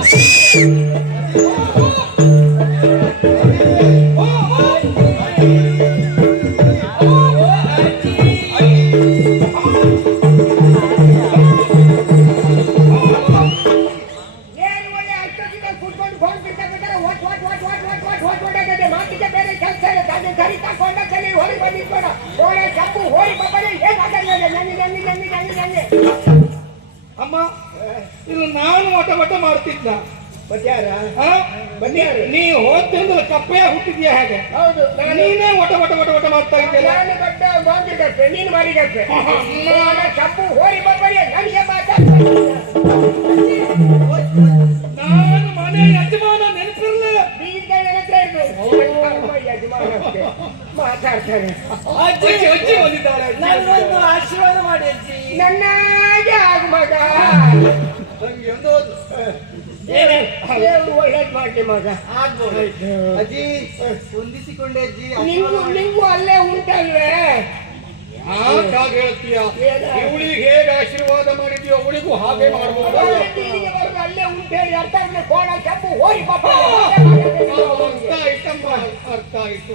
ಏನು ಇಲ್ಲ ನಾನು ಮಠ ಮಠ ಮಾಡ್ತಿದ್ದ. ಮತ್ಯಾರ ಆ? ಬನ್ನಿಯಾರು. ನೀ ಹೋದ್ರಿಂದ ಕಪ್ಪೆ ಹುಟ್ಟಿದ್ಯಾ ಹಾಗೆ? ಹೌದು. ನಾನು ನೀನೇ ಒಟ ಒಟ ಒಟ ಒಟ ಮಾಡ್ತಾ ಇದ್ದೆ ನಾನು ದೊಡ್ಡ ಬಾಂಬಿಗಪ್ಪೆ ನೀನು ನಾನು ಕಪ್ಪು ಹೋರಿ ಬಬ್ಬರಿ ನನಗೆ ನಾನು ಮನೆ ಯಜಮಾನ ನೆನಪಿರಲಿಲ್ಲ. ಬೀದಿಗೆ ನನ್ನ ಯಜಮಾನ ಇರ್ಬೇಕು. ಅಮ್ಮ ಯಜಮಾನಕ್ಕೆ ಮಾತಾಡ್ತಾನೆ ಅಜ್ಜಿ ಅಜ್ಜಿ ಅಜ್ಜಿ. ನನ್ನೊಂದು ಆಶೀರ್ವಾದ ಮಾಡಿ ಅಜ್ಜಿ. ನನ್ನಾಗೆ ಆಗ ಮಗ ನಂಗೆ ಒಂದು ಏನೇ ದೇವ್ರು ಒಳ್ಳೇದ್ ಮಾಡ್ಲಿ ಮಗ ಆಗ್ಬೋದು ಅಜ್ಜಿ ಹೊಂದಿಸಿಕೊಂಡೆ ಅಜ್ಜಿ ನಿಂಗು ನಿಂಗು ಅಲ್ಲೇ ಉಂಟಲ್ವೇ ಯಾಕಾಗ ಹೇಳ್ತೀಯ ಏನ? ಇವಳಿಗೆ ಹೇಗೆ ಆಶೀರ್ವಾದ ಮಾಡಿದ್ಯೋ ಅವಳಿಗೂ ಹಾಗೆ ಮಾಡ್ಬೋದು ಇಲ್ಲಿವರೆಗೂ ಅಲ್ಲೇ ಉಂಟು ಹೇಳಿ ಅರ್ಥ ಆಗ್ಲಿ ಕೋಣ ಕಪ್ಪು ಹೋರಿ ಪಾಪ ಅರ್ಥ ಆಯ್ತಮ್ಮ ಅರ್ಥ ಆಯ್ತು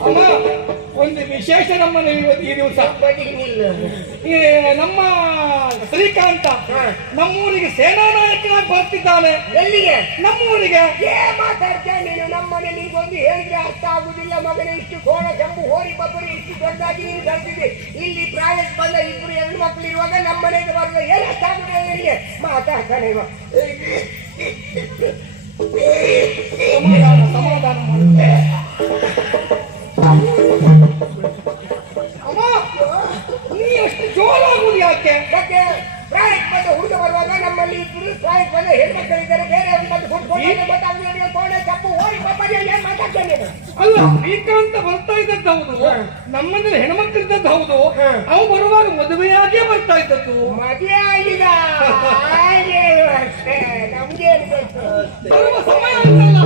ಅಮ್ಮ ಒಂದು ವಿಶೇಷ ನಮ್ಮ ಇವತ್ತು ಈ ದಿವಸ. ನಮ್ಮ ಶ್ರೀಕಾಂತ. ನಮ್ಮೂರಿಗೆ ಸೇನಾ ನಾಯಕನಾಗಿ ಬರ್ತಿದ್ದಾನೆ ಎಲ್ಲಿಗೆ? ನಮ್ಮೂರಿಗೆ. ಏ ಮಾತಾಡ್ತಾ ನೀನು ನಮ್ಮನೆ ನಿನ್ಗೊಂದು ಹೇಳಿದ್ರೆ ಅರ್ಥ ಆಗುದಿಲ್ಲ ಮಗನೇ. ಇಷ್ಟು ಕೋಣ ಕೆಂಪು ಹೋರಿ ಬಬ್ಬರಿ ಇಷ್ಟು ದೊಡ್ಡದಾಗಿ ನೀನು ಬೆಳೆದಿದೆ ಇಲ್ಲಿ ಪ್ರಾಯಕ್ಕೆ ಬಂದ ಇಬ್ಬರು ಹೆಣ್ಣು ಮಕ್ಕಳು ಇರುವಾಗ ನಮ್ಮನೆಗೆ ಬರೋದು ಏನು ಅರ್ಥ ಆಗುದಿಲ್ಲ ನಿನಗೆ? ಮಾತಾಡ್ತಾನೆ ಇವ. ಸಮಾಧಾನ ಸಮಾಧಾನ ಮಾಡು. ಅಮ್ಮ ನೀ ಎಷ್ಟು ಜೋರಾಗುದು ಯಾಕೆ ಮತ್ತೆ ಪ್ರಾಯಕ್ಕೆ ಬಂದ ಹುಡುಗ ಬರುವಾಗ ನಮ್ಮಲ್ಲಿ ಬಂದ ಹೆಣ್ಮಕ್ಕಳಿದ್ದಾರೆ ಬೇರೆ ಅವ್ರು ಬಂದು ಕೋಣ ಕೆಂಪು ಹೋರಿ ಬಬ್ಬರಿ ಏನು ಮಾತಾಡ್ತಾನೆ ಅಲ್ಲ ಶ್ರೀಕಾಂತ ಬರ್ತಾ ಇದ್ದದ್ದು ಹೌದು ನಮ್ಮನೇಲಿ ಹೆಣ್ಮಕ್ಳಿದ್ದದ್ದು ಹೌದು ಹಾ. ಅವು ಬರುವಾಗ ಮದುವೆಯಾಗೇ ಬರ್ತಾ ಇದ್ದದ್ದು ಮದುವೆ ಆಗಿಲ್ಲ ಹಾಗೆ ಅಷ್ಟೇ ಬರುವ ಸಮಯ ಅಂತಲ್ಲ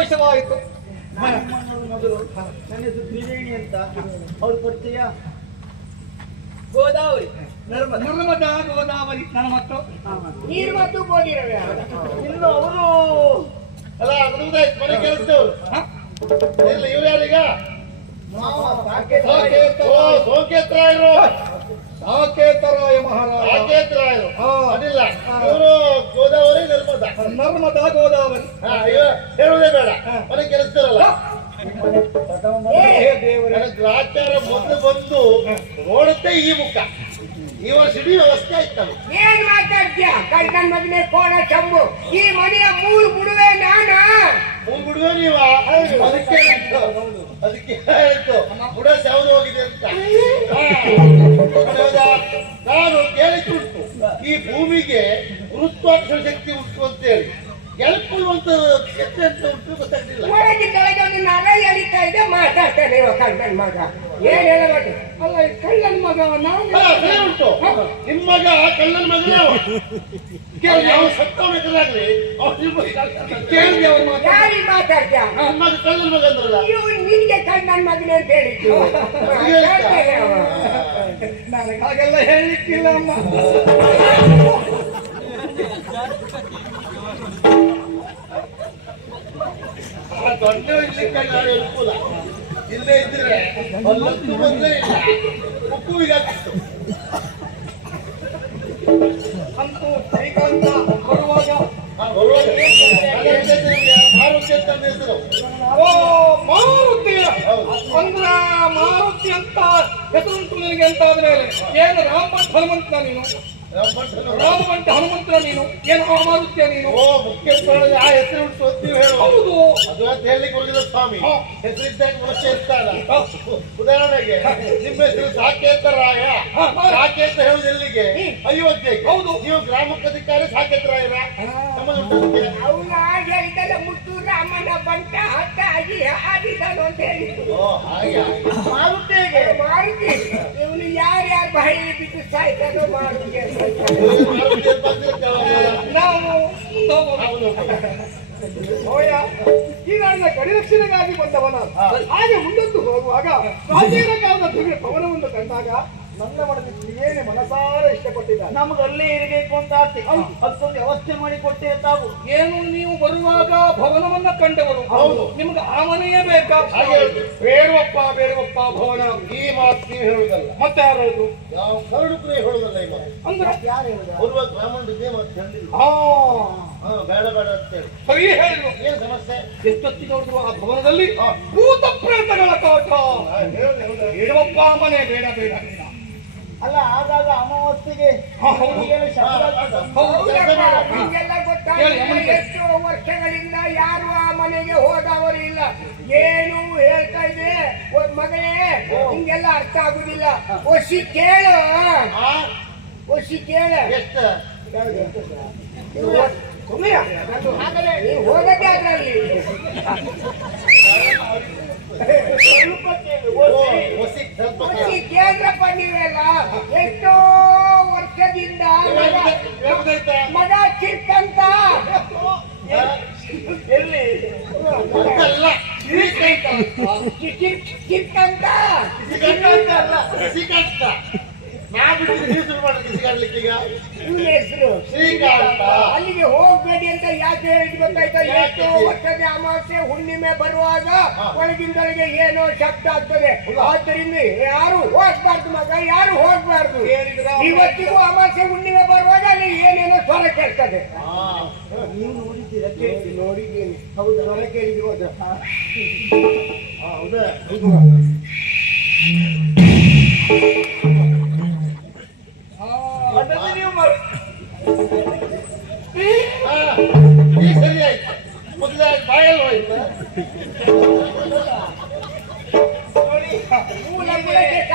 ಸಂತೋಷವಾಯಿತು. ಮೊದಲು ನನ್ನ ಹೆಸರು ತ್ರಿವೇಣಿ ಅಂತ ಅವ್ರು ಪರಿಚಯ ಗೋದಾವರಿ. ನರ್ಮದ. ಗೋದಾವರಿ. ನನ್ನ ಮಕ್ಕಳು. ನೀರು ಮತ್ತು ಗೋದಿರವೆ ಇನ್ನು ಅವರು ಅಲ್ಲ ಮನೆ ಕೆಲಸದವ್ರು? ಇಲ್ಲ ಇವ್ರು ಯಾರೀಗ? ಓ ಸಾಕೇತರಾಯ ಮಹಾರಾಜ. ಅದಿಲ್ಲ ಇವರು ಗೋದಾವರಿ ನರ್ಮದ. ನರ್ಮದಾ ಗೋದಾವರಿ. ಹಾ ಇವ ಹೇಳುವುದೇ ಬೇಡ. ಮನೆ ಕೆಲಸದಲ್ಲ ಗ್ರಾಚಾರ ಮೊದಲು ಬಂದು ನೋಡುತ್ತೆ ಈ ಮುಖ. ಈ ವರ್ಷ ಇಡೀ ವ್ಯವಸ್ಥೆ ಆಯ್ತಲ್ಲ. ಏನ್ ಮಾತಾಡ್ತೀಯ? ಕಣ್ಣ ಮಗನೇ ಕೋಣ ಚಂಬು. ಈ ಮನೆಯ ಮೂರು ಬುಡುವೆ ನಾನ? ಬಿಡುವೆ ನೀವ ಅದಕ್ಕೆ. ಅದಕ್ಕೆ ಹೇಳಿದ್ದು ಬುಡ ಯಾವುದು ಹೋಗಿದೆ ಅಂತ? ನಾನು ಕೇಳಿದ್ದುಂಟು ಈ ಭೂಮಿಗೆ ಗುರುತ್ವಾಕರ್ಷಣ ಶಕ್ತಿ ಉಂಟು ಅಂತೇಳಿ. ಎಳ್ಕೊಳ್ಳುವಂತ ಕ್ಷೇತ್ರ ಅಂತ ಉಂಟು ಗೊತ್ತಾಗ್ಲಿಲ್ಲ. ಒಳಗೆ ಕೆಳಗೆ ಒಂದು ನರ ಎಳಿತಾ ಇದೆ ಮಾತಾಡ್ತಾನೆ ಇವ ಮಗ. ಏನ್ ಹೇಳಬೇಕು ಅಲ್ಲ ಕಳ್ಳನ ಮಗ ಸರಿ ಉಂಟು. ನಿಮ್ಮ ಮಗ ಕಳ್ಳನ ಮಗನೇ ಅವ. ಕೇಳಿ ಅವ್ರು ಸತ್ತವನ ಎದುರಾಗ್ಲಿ ಅವ್ನು ನಿಮ್ಮ ಮಗ ಕಳ್ಳನ ಮಗ. ಕೇಳಿ ಅವ್ರ ಯಾರಿಗೆ ಮಾತಾಡ್ತೀಯ ಮಗ ಕಳ್ಳನ ಮಗ ಅಂದ್ರಲ್ಲ. ಇವ್ ನಿನ್ಗೆ ಕಳ್ಕನ್ ಮಗನೇ ಅಂತ ಹೇಳಿದ್ದು. ನನಗೆ ಹಾಗೆಲ್ಲ ಹೇಳಲಿಕ್ಕಿಲ್ಲ ಅಮ್ಮ. ಆ ದೊಡ್ಡ ಇರ್ಲಿಕ್ಕೆ ನಾನು ಅನುಕೂಲ. ಇಲ್ಲೇ ಇದ್ರೆ ಅಲ್ಲಂತೂ ಬಂದ್ರೆ ಇಲ್ಲ. ಉಕ್ಕುವಿಗೆ ಅಂತೂ ಶ್ರೀಕಾಂತ ಬರುವಾಗ ಹೆಸರು ಮಾರುತಿ ಹೆಸರು. ಅಂದ್ರ ಮಾರುತಿ ಅಂತ ಹೆಸರುಂಟು ನಿನಗೆ ಅಂತ ಆದ್ಮೇಲೆ ಏನು ರಾಮಭಟ್ ಹನುಮಂತ ನೀನು ರಾಮಭಟ್ರು. ರಾಮಭಟ್ ಹನುಮಂತ ನೀನು ಏನು ಮಾಡುತ್ತೆ ನೀನು? ಓ ಮುಖ್ಯ ಸ್ಥಳದಲ್ಲಿ ಆ ಹೆಸರು ನೀವು ಹೌದು. ಅದು ಅಂತ ಹೇಳಲಿಕ್ಕೆ ಹೋಗಿದ ಸ್ವಾಮಿ. ಹೆಸರಿದ್ದಾಗ ಮನುಷ್ಯ ಇರ್ತಾನ. ಉದಾಹರಣೆಗೆ ನಿಮ್ಮ ಹೆಸರು ಸಾಕೇತರಾಯ. ಸಾಕೇತ ಹೇಳುದು ಎಲ್ಲಿಗೆ ಅಯೋಧ್ಯೆಗೆ. ಹೌದು. ನೀವು ಗ್ರಾಮಕ್ಕೆ ಅಧಿಕಾರಿ ರಾಯರ? ಸಂಬಂಧ ಮುತ್ತು ರಾಮನ ಬಂಟ ಹಟ್ಟಾಗಿ ಹಾರಿದನು ಅಂತ ಹೇಳಿದ್ರು. ಹಾಗೆ. ಮಾರುತಿ ಇವನು ಯಾರ್ಯಾರು ಬಾಯಿ ಬಿದ್ದು ಸಾಯ್ತಾನೋ ಮಾರುತಿ ಅಂತ. ನಾವು ಹೋಗೋಣ. ಓಯ, ಈ ನಾಡಿನ ಗಡಿರಕ್ಷಣೆಗಾಗಿ ಬಂದವನ ಹಾಗೆ ಮುಂದೊಂದು ಹೋಗುವಾಗ ಪ್ರಾಚೀನ ಕಾಲದ ದಿವ್ಯ ಭವನವನ್ನು ಕಂಡಾಗ ನನ್ನ ಮನಸ್ಸಿಗೆ ಏನೇ ಮನಸಾರ ಇಷ್ಟಪಟ್ಟಿದ್ದಾರೆ ನಮ್ಗೆ ಅಲ್ಲೇ ಇರಬೇಕು ಅಂತ ಆಸೆ. ಅದೊಂದು ವ್ಯವಸ್ಥೆ ಮಾಡಿ ಕೊಟ್ಟೆ ತಾವು. ಏನು ನೀವು ಬರುವಾಗ ಭವನವನ್ನ ಕಂಡವರು? ಹೌದು. ನಿಮ್ಗೆ ಆ ಮನೆಯೇ ಬೇಕಾ? ಹಾಗೆ ಬೇರೊಪ್ಪ ಬೇಡವಪ್ಪ ಬೇಡವಪ್ಪ ಭವನ. ಈ ಮಾತು ನೀವು ಹೇಳುದಲ್ಲ ಮತ್ತೆ ಯಾರು ಹೇಳುದು? ಯಾವ ಕರಡುಕರೇ ಹೇಳುದಲ್ಲ ಈ ಮಾತು. ಅಂದ್ರೆ? ಬರುವ ಬ್ರಾಹ್ಮಣರಿಗೆ ಮಾತು ಹೇಳಿಲ್ಲ. ಆ ಹಾ ಬೇಡ ಬೇಡ ಅಂತ ಹೇಳಿ. ಸರಿ ಹೇಳಿದ್ರು. ಏನ್ ಸಮಸ್ಯೆ? ಎಷ್ಟೊತ್ತಿ ನೋಡಿದ್ರು ಆ ಭವನದಲ್ಲಿ? ಭೂತ ಪ್ರೇತಗಳ ಕಾಟ. ಹಾ, ಹೇಳು, ಹೇಳು. ಬೇಡವಪ್ಪ ಮನೆ ಬೇಡ ಬೇಡ. ಅಲ್ಲ ಆಗಾಗ ಅಮಾವಾಸ್ಯೆಗೆ ನಿಮ್ಗೆಲ್ಲ ಗೊತ್ತಾಗಿದೆ ಎಷ್ಟು ವರ್ಷಗಳಿಂದ ಯಾರು ಆ ಮನೆಗೆ ಹೋದವರು ಇಲ್ಲ. ಏನು ಹೇಳ್ತಾ ಇದೆ ಮಗನೇ ನಿಂಗೆಲ್ಲ ಅರ್ಥ ಆಗುದಿಲ್ಲ. ಒಸಿ ಕೇಳು. ಒಸಿ ಕೇಳ. ಎಷ್ಟು? ನೀವು ಹೋಗದೆ ಅದ್ರಲ್ಲಿ. ಕೇಳ್ರಪ್ಪ ನೀವೆಲ್ಲ ಎಷ್ಟೋ ವರ್ಷದಿಂದ ಮಗ ಚಿಕ್ಕಂತ? ಎಲ್ಲಿ. ಚಿಕ್ಕಂತ ಶ್ರೀಕಂಠ ಅಲ್ಲ, ಶ್ರೀಕಂಠ. ನಾ ಬಿಟ್ಟಿದ್ದು ನೀವು ಶುರು ಮಾಡಿದ್ರೆ ಕಿಸಿಗಾಡ್ಲಿಕ್ಕೆ ಈಗ? ಇವನ ಹೆಸರು ಶ್ರೀಕಾಂತ. ಅಲ್ಲಿಗೆ ಹೋಗ್ಬೇಡಿ ಅಂತ ಯಾಕೆ ಹೇಳಿದ್ ಗೊತ್ತಾಯ್ತಾ? ಯಾಕೆ? ವರ್ಷದ ಅಮಾವಾಸ್ಯೆ ಹುಣ್ಣಿಮೆ ಬರುವಾಗ. ಒಳಗಿಂದೊಳಗೆ ಏನೋ ಶಬ್ದ ಆಗ್ತದೆ. ಆದ್ದರಿಂದ ಯಾರು ಹೋಗ್ಬಾರ್ದು ಮಗ ಯಾರು ಹೋಗ್ಬಾರ್ದು? ಇವತ್ತಿಗೂ ಅಮಾವಾಸ್ಯೆ ಹುಣ್ಣಿಮೆ ಬರುವಾಗ ಅಲ್ಲಿ ಏನೇನೋ ಸ್ವರ ಕೇಳ್ತದೆ. ಹಾ. ನೀವು ನೋಡಿದ್ದೀರಾ? ಕೇಳಿ. ನೋಡಿದ್ದೀನಿ. ಹೌದು? ಸ್ವರ ಕೇಳಿದ್ರು ಹೌದು. ಹಾ, ಹೌದಾ?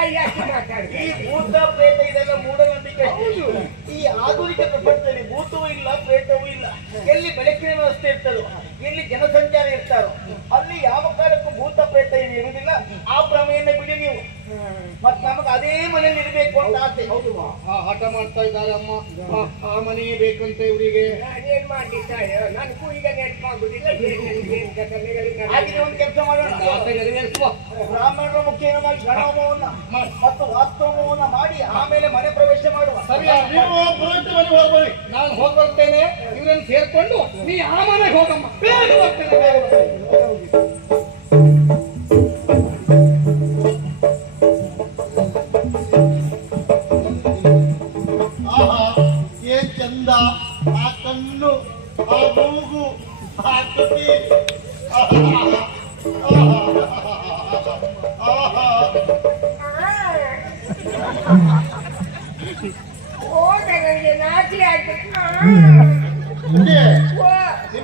ಈ ಭೂತ ಪ್ರೇತ ಇದೆಲ್ಲ ಮೂಢನಂಬಿಕೆ. ಈ ಆಧುನಿಕ ಪ್ರಪಂಚದಲ್ಲಿ ಭೂತವೂ ಇಲ್ಲ ಪ್ರೇತವೂ ಇಲ್ಲ. ಎಲ್ಲಿ ಬೆಳಕಿನ ವ್ಯವಸ್ಥೆ ಇರ್ತದೋ ಎಲ್ಲಿ ಜನಸಂಚಾರ ಇರ್ತಾರೋ ಅಲ್ಲಿ ಯಾವ ಕಾಲಕ್ಕೂ ಭೂತ ಪ್ರೇತ ಏನು ಇರುವುದಿಲ್ಲ. ಆ ಭ್ರಮೆಯನ್ನ ಬಿಡಿ ನೀವು. ಮತ್ ನಮಗೆ ಅದೇ ಮನೇಲಿ ಇರ್ಬೇಕು ಅಂತ ಆಸೆ. ಹೌದು ಆ ಹಠ ಮಾಡ್ತಾ ಇದ್ದಾರೆ ಅಮ್ಮ. ಆ, ಆ ಮನೆಯೇ ಬೇಕಂತ ಇವರಿಗೆ. ಬ್ರಾಹ್ಮಣರು ಮಾಡ್ಲಿಕ್ಕಾಯ ನನಗೂ ಈಗ ನೆನಪಾಗುದಿಲ್ಲ ಏನ್ ಏನ್ ಹಾಗೆ ಒಂದು ಕೆಲಸ ಮಾಡೋಣ. ಬ್ರಾಹ್ಮಣರ ಮುಖೇನವಾಗಿ ಗಣಹೋಮವನ್ನ ಮತ್ತು ವಾಸ್ತವವನ್ನ ಮಾಡಿ ಆಮೇಲೆ ಮನೆ ಪ್ರವೇಶ ಮಾಡುವ. ಸರಿ ನೀವು ಪುರೋಹಿತ ಮನೆಗೆ ಹೋಗ್ಬೇಡಿ. ನಾನು ಹೋಗಿ ಬರ್ತೇನೆ ಇವರನ್ನು ಸೇರ್ಕೊಂಡು ನೀ ಆ ಮನೆಗೆ ಹೋಗಮ್ಮ. ಬೇಗ ಬರ್ತೇನೆ ಬೇಗ ಬರ್ತೇನೆ.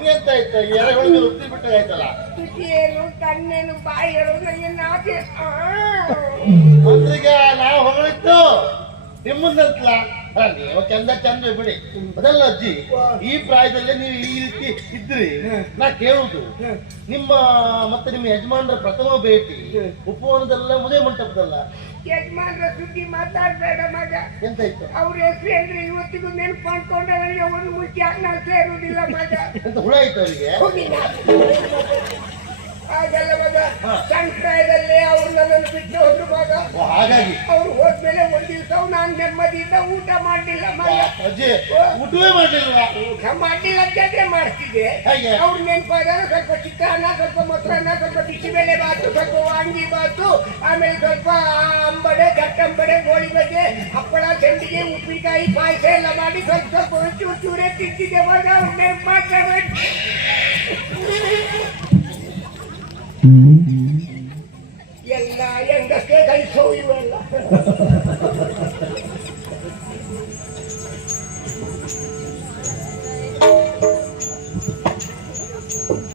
ಎಂತ ಆಯ್ತು ಎರೆಗಳಿಗೆ ಉತ್ತಿ ಬಿಟ್ಟು ಆಯ್ತಲ್ಲ ತುಟಿಯೇನು ಕಣ್ಣೇನು ಬಾಯಿಗಳು ಮಂತ್ರಿಗೆ ನಾವು ಹೊಗಳಿತ್ತು. ನಿಮ್ಮನ್ನಂತಲ ಅಲ್ಲ ನೀವು ಚಂದ ಚಂದ ಬಿಡಿ. ಅದಲ್ಲ ಅಜ್ಜಿ ಈ ಪ್ರಾಯದಲ್ಲಿ ನೀವು ಈ ರೀತಿ ಇದ್ರಿ ನಾ ಕೇಳುದು. ನಿಮ್ಮ ಮತ್ತೆ ನಿಮ್ಮ ಯಜಮಾನರ ಪ್ರಥಮ ಭೇಟಿ ಉಪವನದಲ್ಲ ಮದುವೆ ಮಂಟಪದಲ್ಲ? ಯಜಮಾನರ ಸುದ್ದಿ ಮಾತಾಡ್ಬೇಡ ಮಗ. ಇತ್ತು ಅವ್ರ ಹೆಸರು ಅಂದ್ರೆ ಇವತ್ತಿಗೂ ನೆನಪು ಮಾಡ್ಕೊಂಡವರಿಗೆ ನನಗೆ ಒಂದು ಮುಖ್ಯ ನಾನು ಸೇರುವುದಿಲ್ಲ ಮಗ. ಎಂತ ಹುಳ ಆಯ್ತು ಅವರಿಗೆ? ಹಾಗಲ್ಲ ಮಗ ಪ್ರಾಯದಲ್ಲೇ ಅವ್ರು ನನ್ನನ್ನು ಬಿಟ್ಟು ಹೋದ್ರು ಮಗ ಓ, ಹಾಗಾಗಿ. ಅವ್ರು ಹೋದ್ಮೇಲೆ ಒಂದ್ ದಿವಸ ನಾನು ನೆಮ್ಮದಿಯಿಂದ ಊಟ ಮಾಡ್ಲಿಲ್ಲ ಮಗ ಅಜ್ಜಿ ಊಟವೇ ಮಾಡಲಿಲ್ಲ ಊಟ ಮಾಡ್ಲಿಲ್ಲ ಅಂತಂದ್ರೆ ಮಾಡ್ತಿದ್ದೆ. ಹೇಗೆ? ಅವ್ರು ನೆನಪಾದಾಗ ಸ್ವಲ್ಪ ಚಿತ್ರಾನ್ನ ಸ್ವಲ್ಪ ಮೊಸರನ್ನ ಸ್ವಲ್ಪ ಬಿಸಿಬೇಳೆ ಬಾತು ಸ್ವಲ್ಪ ವಾಂಗಿ ಬಾತು ಆಮೇಲೆ ಸ್ವಲ್ಪ ಅಂಬಡೆ ಗಟ್ಟಂಬಡೆ ಗೋಳಿ ಬಜೆ ಹಪ್ಪಳ ಸಂಡಿಗೆ ಉಪ್ಪಿನಕಾಯಿ ಪಾಯಸ ಎಲ್ಲ ಮಾಡಿ ಸ್ವಲ್ಪ ಸ್ವಲ್ಪ ಒಂಚೂರು ಚೂರೇ ತಿಂತಿದ್ದೆ. ಮಗ ಅವ್ರು ನೆನ್ಪು ಮಾಡ್ಕೋಬೇಕು scared, I saw you.